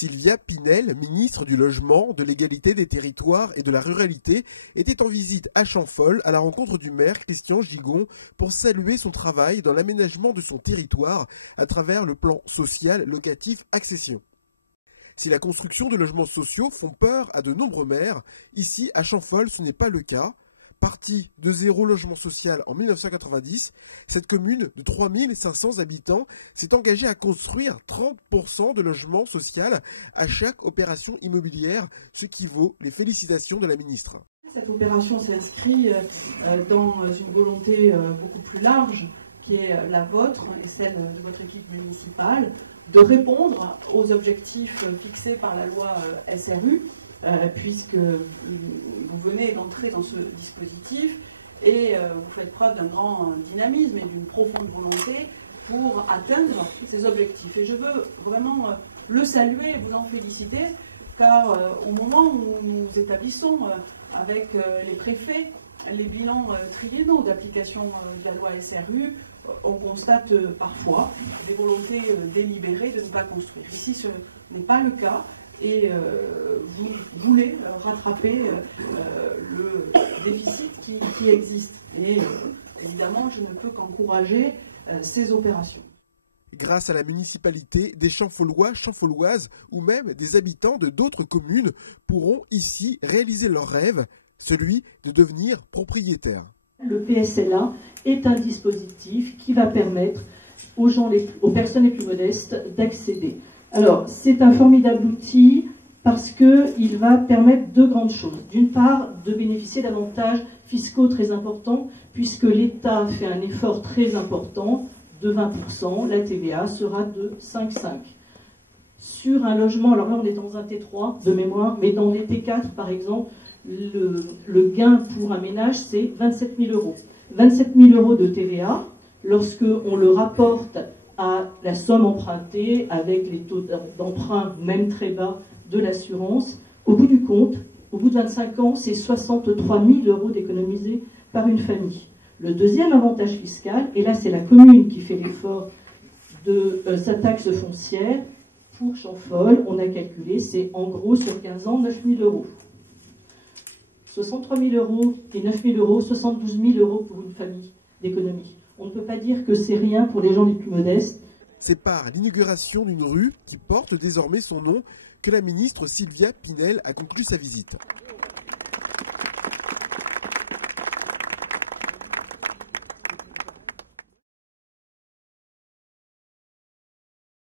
Sylvia Pinel, ministre du Logement, de l'Égalité des Territoires et de la Ruralité, était en visite à Champfol à la rencontre du maire Christian Gigon pour saluer son travail dans l'aménagement de son territoire à travers le plan social locatif Accession. Si la construction de logements sociaux font peur à de nombreux maires, ici à Champfol ce n'est pas le cas. Partie de zéro logement social en 1990, cette commune de 3500 habitants s'est engagée à construire 30% de logements sociaux à chaque opération immobilière, ce qui vaut les félicitations de la ministre. Cette opération s'inscrit dans une volonté beaucoup plus large, qui est la vôtre et celle de votre équipe municipale, de répondre aux objectifs fixés par la loi SRU, puisque vous venez d'entrer dans ce dispositif et vous faites preuve d'un grand dynamisme et d'une profonde volonté pour atteindre ces objectifs. Et je veux vraiment le saluer et vous en féliciter, car au moment où nous établissons avec les préfets les bilans triennaux d'application de la loi SRU, on constate parfois des volontés délibérées de ne pas construire. Ici, ce n'est pas le cas. Et vous voulez rattraper le déficit qui existe. Et évidemment, je ne peux qu'encourager ces opérations. Grâce à la municipalité, des Champfolois, Champfoloises ou même des habitants de d'autres communes pourront ici réaliser leur rêve, celui de devenir propriétaire. Le PSLA est un dispositif qui va permettre aux personnes les plus modestes d'accéder. Alors, c'est un formidable outil parce qu'il va permettre deux grandes choses. D'une part, de bénéficier d'avantages fiscaux très importants, puisque l'État fait un effort très important de 20%, la TVA sera de 5,5%. Sur un logement, alors là on est dans un T3 de mémoire, mais dans les T4 par exemple, le gain pour un ménage c'est 27 000 euros. 27 000 euros de TVA, lorsque on le rapporte à la somme empruntée avec les taux d'emprunt même très bas de l'assurance, au bout du compte, au bout de 25 ans, c'est 63 000 euros d'économisés par une famille. Le deuxième avantage fiscal, et là c'est la commune qui fait l'effort de sa taxe foncière, pour Champfol, on a calculé, c'est en gros sur 15 ans 9 000 euros. 63 000 euros et 9 000 euros, 72 000 euros pour une famille d'économie. On ne peut pas dire que c'est rien pour les gens les plus modestes. C'est par l'inauguration d'une rue qui porte désormais son nom que la ministre Sylvia Pinel a conclu sa visite.